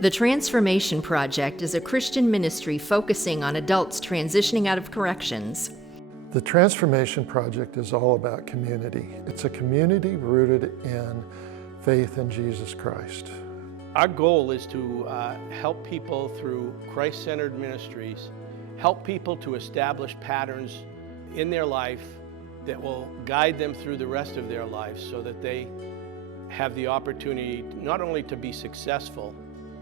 The Transformation Project is a Christian ministry focusing on adults transitioning out of corrections. The Transformation Project is all about community. It's a community rooted in faith in Jesus Christ. Our goal is to help people through Christ-centered ministries, help people to establish patterns in their life that will guide them through the rest of their lives so that they have the opportunity not only to be successful,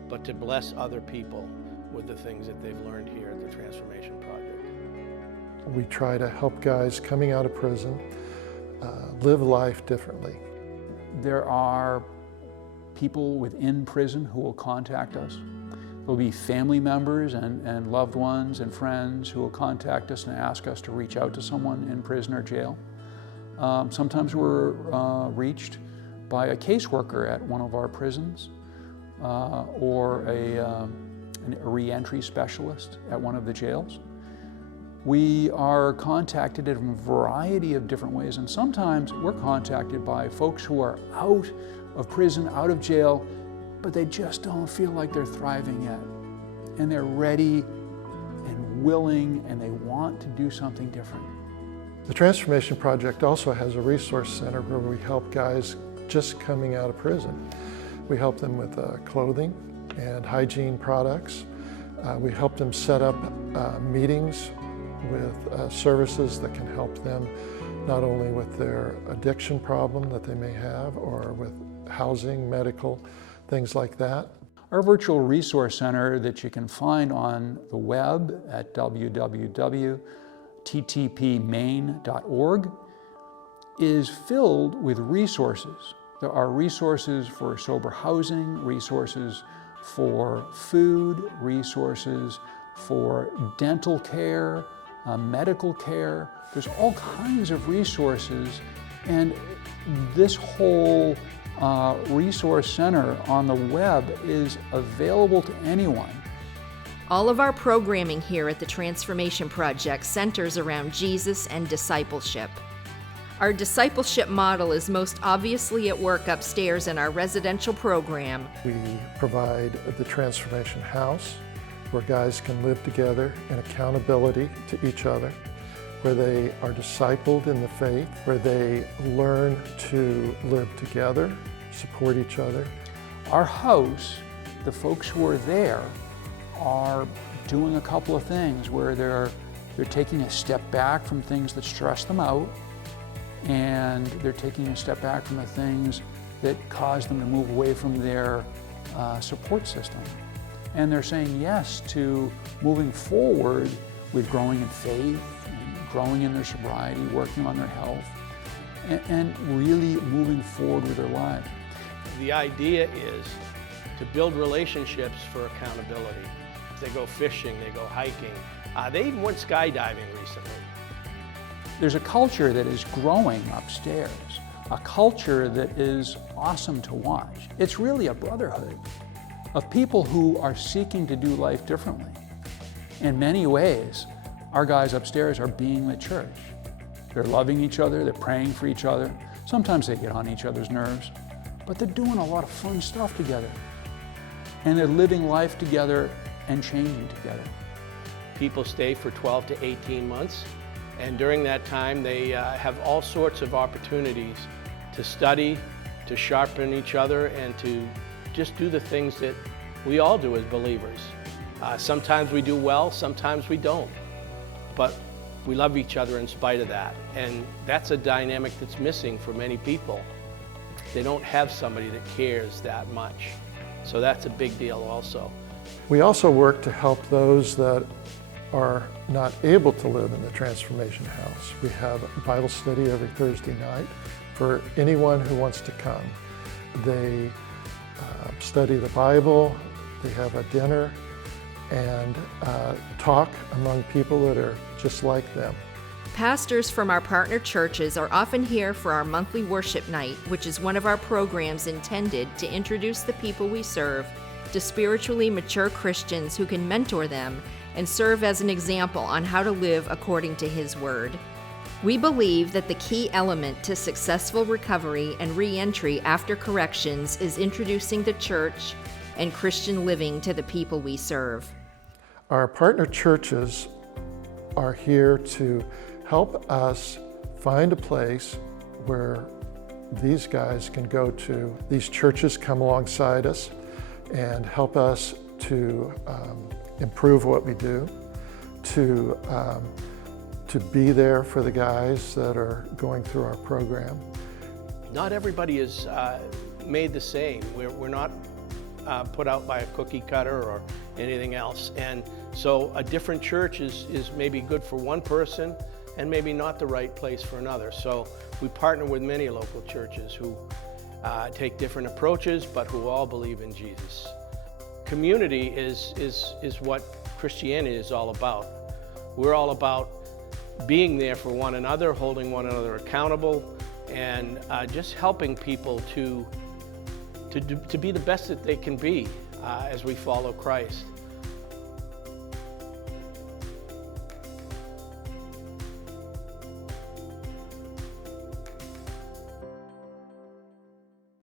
but to bless other people with the things that they've learned here at the Transformation Project. We try to help guys coming out of prison live life differently. There are people within prison who will contact us. There'll be family members and loved ones and friends who will contact us and ask us to reach out to someone in prison or jail. Sometimes we're reached by a caseworker at one of our prisons or a re-entry specialist at one of the jails. We are contacted in a variety of different ways, and sometimes we're contacted by folks who are out of prison, out of jail, but they just don't feel like they're thriving yet. And they're ready and willing, and they want to do something different. The Transformation Project also has a resource center where we help guys just coming out of prison. We help them with clothing and hygiene products. We help them set up meetings with services that can help them not only with their addiction problem that they may have or with housing, medical, things like that. Our virtual resource center that you can find on the web at www.ttpmaine.org is filled with resources. There are resources for sober housing, resources for food, resources for dental care, medical care. There's all kinds of resources, and this whole resource center on the web is available to anyone. All of our programming here at the Transformation Project centers around Jesus and discipleship. Our discipleship model is most obviously at work upstairs in our residential program. We provide the Transformation House, where guys can live together in accountability to each other, where they are discipled in the faith, where they learn to live together, support each other. Our house, the folks who are there are doing a couple of things where they're taking a step back from things that stress them out, and they're taking a step back from the things that cause them to move away from their support system. And they're saying yes to moving forward with growing in faith, and growing in their sobriety, working on their health, and really moving forward with their lives. The idea is to build relationships for accountability. They go fishing, they go hiking. They even went skydiving recently. There's a culture that is growing upstairs, a culture that is awesome to watch. It's really a brotherhood of people who are seeking to do life differently. In many ways, our guys upstairs are being the church. They're loving each other, they're praying for each other. Sometimes they get on each other's nerves, but they're doing a lot of fun stuff together. And they're living life together and changing together. People stay for 12 to 18 months, and during that time they have all sorts of opportunities to study, to sharpen each other, and to just do the things that we all do as believers. Sometimes we do well, sometimes we don't, but we love each other in spite of that, and that's a dynamic that's missing for many people. They don't have somebody that cares that much, so that's a big deal also. We also work to help those that are not able to live in the Transformation House. We have a Bible study every Thursday night for anyone who wants to come. They study the Bible, they have a dinner, and talk among people that are just like them. Pastors from our partner churches are often here for our monthly worship night, which is one of our programs intended to introduce the people we serve to spiritually mature Christians who can mentor them and serve as an example on how to live according to His Word. We believe that the key element to successful recovery and re-entry after corrections is introducing the church and Christian living to the people we serve. Our partner churches are here to help us find a place where these guys can go to. These churches come alongside us and help us to improve what we do, to be there for the guys that are going through our program. Not everybody is made the same. We're not put out by a cookie cutter or anything else. And so a different church is maybe good for one person and maybe not the right place for another. So we partner with many local churches who take different approaches, but who all believe in Jesus. Community is what Christianity is all about. We're all about being there for one another, holding one another accountable, and just helping people to be the best that they can be as we follow Christ.